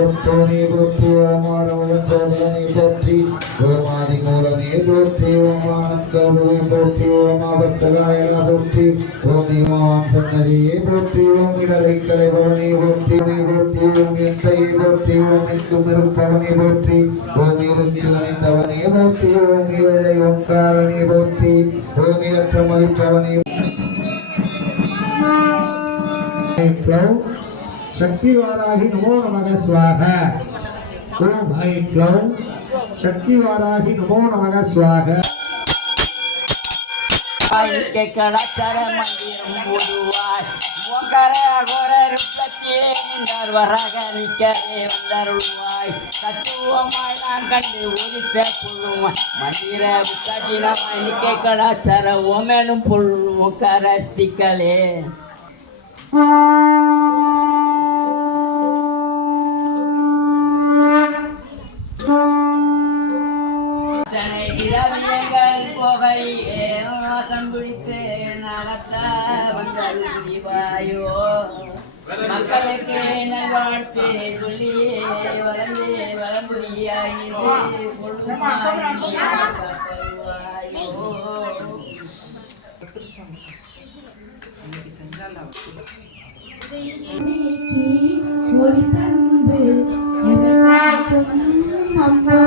ஓமவத்தோனே போற்றி ஓமாரவன் சோதரனை போற்றி ஓமாதி மூலனே போற்றி ஓமானந்தோனை போற்றி ஓமாவத்சலாய போற்றி ஓமிமான் சன்னதியே போற்றி ஓமிடலை கலைபவனே போற்றி போற்றி ஓம் எந்தையை போற்றி ஓம் எங்கும் இருப்பவனே போற்றி ஓம் இருந்தில் அணிந்தவனே போற்றி ஓம் ஏழை ஓங்காரனே போற்றி ஓம் இலக்க மதிப்பவனே शक्ति वाराहि नमो नमः स्वाहा ओम ऐ क्लौं शक्ति वाराहि नमो नमः स्वाहा के कलाचार मंदिर मुडुवाय मोकर गोर रुपके निंदर वराग निकरे वंदरुवाय सत्वमाय நான் கண்டு ஒளித்த புல்லும் மந்திர புத்தகினமாய் நிக்க கலாச்சார ஓமெனும் புல் முக்கரஸ்திகளே மக்களுக்கு நல்வாழ்த்து சொல்லியே வளர்ந்தே வளம்புரியாயினோ ஒரு தந்து அம்மா